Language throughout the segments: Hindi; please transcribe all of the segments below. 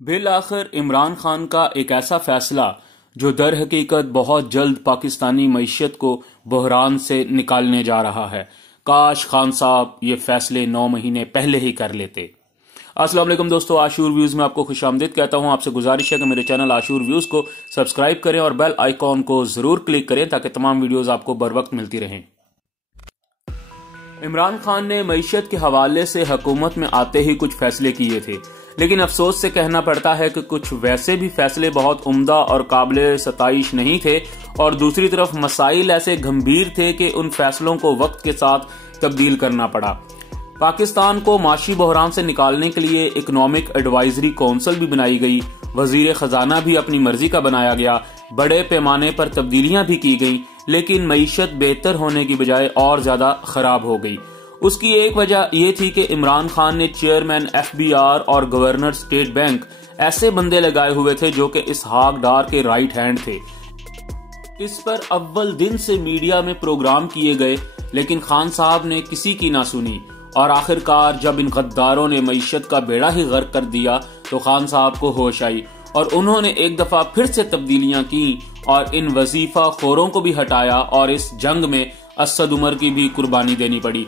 बिल आखिर इमरान खान का एक ऐसा फैसला जो दर हकीकत बहुत जल्द पाकिस्तानी मईशत को बहरान से निकालने जा रहा है। काश खान साहब ये फैसले 9 महीने पहले ही कर लेते। अस्सलाम वालेकुम दोस्तों, आशूर व्यूज में आपको खुशामदीद कहता हूं। आपसे गुजारिश है कि मेरे चैनल आशूर व्यूज को सब्सक्राइब करें और बेल आइकॉन को जरूर क्लिक करें ताकि तमाम वीडियोस आपको बर वक्त मिलती रहें। इमरान खान ने मईशत के हवाले से हुकूमत में आते ही कुछ फैसले किए थे, लेकिन अफसोस से कहना पड़ता है कि कुछ वैसे भी फैसले बहुत उम्दा और काबिल सताइश नहीं थे, और दूसरी तरफ मसाइल ऐसे गंभीर थे कि उन फैसलों को वक्त के साथ तब्दील करना पड़ा। पाकिस्तान को माशी बहरान से निकालने के लिए इकोनॉमिक एडवाइजरी काउंसिल भी बनाई गई, वजीर खजाना भी अपनी मर्जी का बनाया गया, बड़े पैमाने पर तब्दीलियां भी की गई, लेकिन मईशत बेहतर होने की बजाय और ज्यादा खराब हो गई। उसकी एक वजह यह थी कि इमरान खान ने चेयरमैन FBR और गवर्नर स्टेट बैंक ऐसे बंदे लगाए हुए थे जो कि इसहाक डार के राइट हैंड थे। इस पर अव्वल दिन से मीडिया में प्रोग्राम किए गए, लेकिन खान साहब ने किसी की ना सुनी, और आखिरकार जब इन गद्दारों ने मईशत का बेड़ा ही गर्क कर दिया तो खान साहब को होश आई और उन्होंने एक दफा फिर से तब्दीलियां की और इन वजीफा खोरों को भी हटाया, और इस जंग में असद उमर की भी कुर्बानी देनी पड़ी।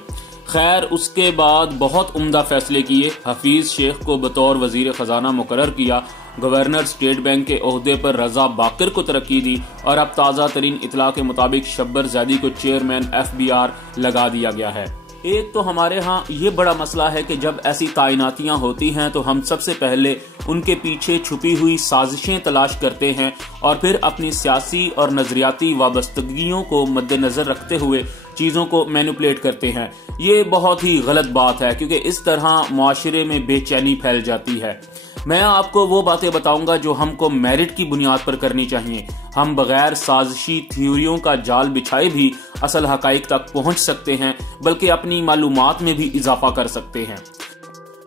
खैर, उसके बाद बहुत उम्दा फैसले किए। हफीज शेख को बतौर वजीर खजाना मुकर्रर किया, गवर्नर स्टेट बैंक के ओहदे पर रजा बाकर को तरक्की दी, और अब ताज़ा तरीन इतला के मुताबिक शब्बर जैदी को चेयरमैन FBR लगा दिया गया है। एक तो हमारे यहाँ ये बड़ा मसला है कि जब ऐसी तायनातियां होती हैं तो हम सबसे पहले उनके पीछे छुपी हुई साजिशें तलाश करते हैं और फिर अपनी सियासी और नजरियाती वाबस्तगियों को मद्देनजर रखते हुए चीजों को मैनिपुलेट करते हैं। ये बहुत ही गलत बात है, क्योंकि इस तरह मुआशरे में बेचैनी फैल जाती है। मैं आपको वो बातें बताऊंगा जो हमको मेरिट की बुनियाद पर करनी चाहिए। हम बगैर साजिशी थ्योरियों का जाल बिछाए भी असल हकाइक तक पहुंच सकते हैं, बल्कि अपनी मालूमात में भी इजाफा कर सकते हैं।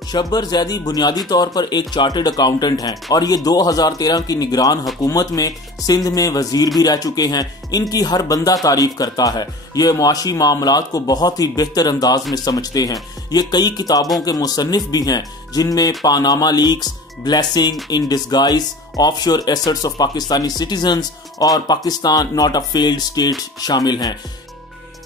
शब्बर जैदी बुनियादी तौर पर एक चार्टर्ड अकाउंटेंट हैं और ये 2013 की निगरान हुकूमत में सिंध में वजीर भी रह चुके हैं। इनकी हर बंदा तारीफ करता है। ये मुआशी मामलात को बहुत ही बेहतर अंदाज में समझते हैं। ये कई किताबों के मुसन्निफ भी हैं, जिनमें Panama leaks, blessing in disguise, offshore assets of Pakistani citizens और Pakistan not a failed state शामिल हैं।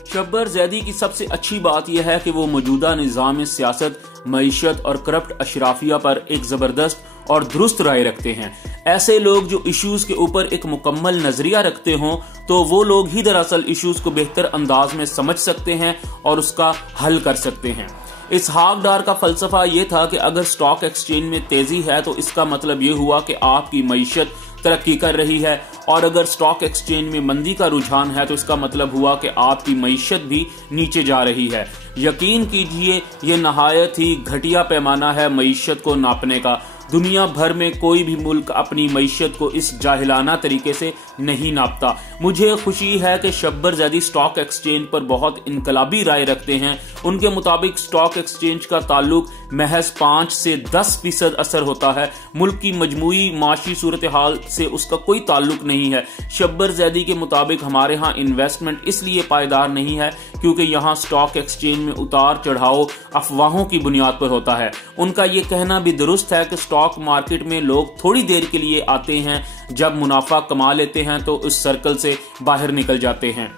शब्बर जैदी की सबसे अच्छी बात यह है कि वो मौजूदा निज़ाम सियासत, मईशत और करप्ट अशराफिया पर एक जबरदस्त और दुरुस्त राय रखते हैं। ऐसे लोग जो इश्यूज के ऊपर एक मुकम्मल नजरिया रखते हों, तो वो लोग ही दरअसल इश्यूज को बेहतर अंदाज में समझ सकते हैं और उसका हल कर सकते हैं। इसहाक डार का फलसफा ये था कि अगर स्टॉक एक्सचेंज में तेजी है तो इसका मतलब ये हुआ कि आपकी मईशत तरक्की कर रही है, और अगर स्टॉक एक्सचेंज में मंदी का रुझान है तो इसका मतलब हुआ कि आपकी मईशत भी नीचे जा रही है। यकीन कीजिए, ये नहायत ही घटिया पैमाना है मईशत को नापने का। दुनिया भर में कोई भी मुल्क अपनी मईशत को इस जाहिलाना तरीके से नहीं नापता। मुझे खुशी है कि शब्बर जैदी स्टॉक एक्सचेंज पर बहुत इनकलाबी राय रखते हैं। उनके मुताबिक स्टॉक एक्सचेंज का ताल्लुक महज 5 से 10% असर होता है। मुल्क की मजमूई माशी सूरत हाल से उसका कोई ताल्लुक नहीं है। शब्बर जैदी के मुताबिक हमारे यहाँ इन्वेस्टमेंट इसलिए पायदार नहीं है क्योंकि यहाँ स्टॉक एक्सचेंज में उतार चढ़ाव अफवाहों की बुनियाद पर होता है। उनका ये कहना भी दुरुस्त है कि स्टॉक मार्केट में लोग थोड़ी देर के लिए आते हैं, जब मुनाफा कमा लेते हैं तो उस सर्कल से बाहर निकल जाते हैं।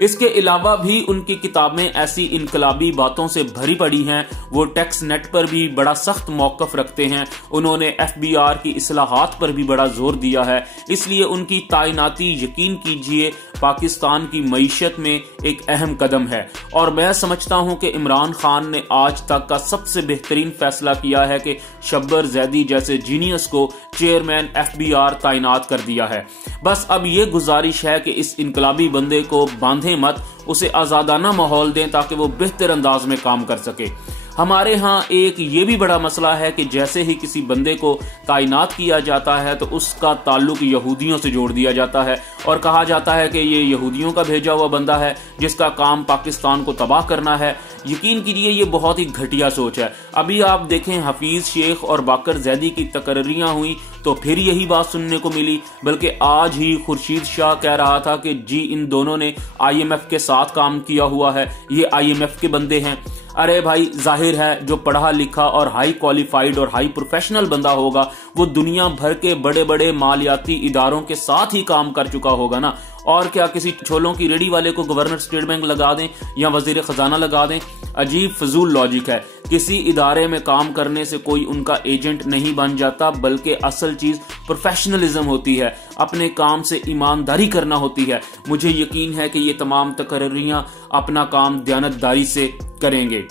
इसके अलावा भी उनकी किताबें ऐसी इनकलाबी बातों से भरी पड़ी हैं। वो टैक्स नेट पर भी बड़ा सख्त मौकफ रखते हैं। उन्होंने FBR की इस्लाहात पर भी बड़ा जोर दिया है। इसलिए उनकी तायनाती, यकीन कीजिए, पाकिस्तान की मईशत में एक अहम कदम है। और मैं समझता हूं कि इमरान खान ने आज तक का सबसे बेहतरीन फैसला किया है कि शब्बर जैदी जैसे जीनियस को चेयरमैन FBR तैनात कर दिया है। बस अब ये गुजारिश है कि इस इनकलाबी बंदे को बांधे मत, उसे आजादाना माहौल दें ताकि वो बेहतर अंदाज में काम कर सके। हमारे यहाँ एक ये भी बड़ा मसला है कि जैसे ही किसी बंदे को तैनात किया जाता है तो उसका ताल्लुक यहूदियों से जोड़ दिया जाता है और कहा जाता है कि ये यहूदियों का भेजा हुआ बंदा है जिसका काम पाकिस्तान को तबाह करना है। यकीन कीजिए, ये बहुत ही घटिया सोच है। अभी आप देखें, हफीज शेख और बाकर जैदी की तकरीरियां हुई तो फिर यही बात सुनने को मिली। बल्कि आज ही खुर्शीद शाह कह रहा था कि जी इन दोनों ने IMF के साथ काम किया हुआ है, ये IMF के बंदे हैं। अरे भाई जाहिर है जो पढ़ा लिखा और हाई क्वालिफाइड और हाई प्रोफेशनल बंदा होगा वो दुनिया भर के बड़े बड़े मालियाती इदारों के साथ ही काम कर चुका होगा ना। और क्या किसी छोलों की रेडी वाले को गवर्नर स्टेट बैंक लगा दें या वजीर खजाना लगा दें? अजीब फजूल लॉजिक है। किसी इदारे में काम करने से कोई उनका एजेंट नहीं बन जाता, बल्कि असल चीज प्रोफेशनलिज्म होती है, अपने काम से ईमानदारी करना होती है। मुझे यकीन है कि ये तमाम तकर्रियां अपना काम दयानतदारी से करेंगे।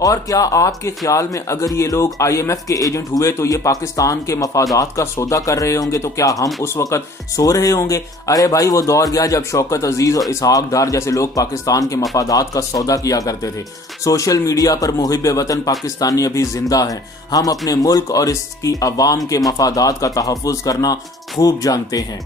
और क्या आपके ख्याल में अगर ये लोग IMF के एजेंट हुए तो ये पाकिस्तान के मफादात का सौदा कर रहे होंगे, तो क्या हम उस वक्त सो रहे होंगे? अरे भाई वो दौर गया जब शौकत अजीज और इसहाक डार जैसे लोग पाकिस्तान के मफादात का सौदा किया करते थे। सोशल मीडिया पर मुहिब वतन पाकिस्तानी अभी जिंदा हैं। हम अपने मुल्क और इसकी अवाम के मफादात का तहफ़्फ़ुज़ करना खूब जानते हैं।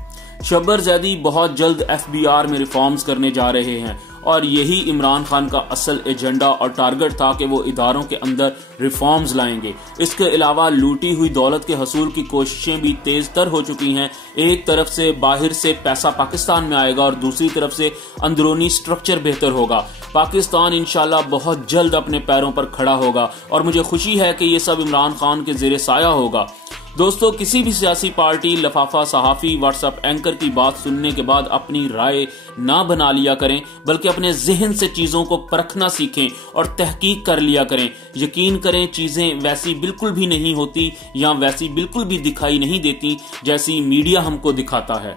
शब्बर ज़ैदी बहुत जल्द FBR में रिफॉर्म्स करने जा रहे हैं और यही इमरान खान का असल एजेंडा और टारगेट था कि वो इदारों के अंदर रिफॉर्म्स लाएंगे। इसके अलावा लूटी हुई दौलत के हसूल की कोशिशें भी तेज तर हो चुकी हैं। एक तरफ से बाहर से पैसा पाकिस्तान में आएगा और दूसरी तरफ से अंदरूनी स्ट्रक्चर बेहतर होगा। पाकिस्तान इंशाल्लाह बहुत जल्द अपने पैरों पर खड़ा होगा और मुझे खुशी है कि ये सब इमरान खान के ज़ेरे साया होगा। दोस्तों, किसी भी सियासी पार्टी, लफाफा सहाफ़ी, व्हाट्सएप एंकर की बात सुनने के बाद अपनी राय ना बना लिया करें, बल्कि अपने जहन से चीज़ों को परखना सीखें और तहकीक कर लिया करें। यकीन करें चीज़ें वैसी बिल्कुल भी नहीं होती या वैसी बिल्कुल भी दिखाई नहीं देती जैसी मीडिया हमको दिखाता है।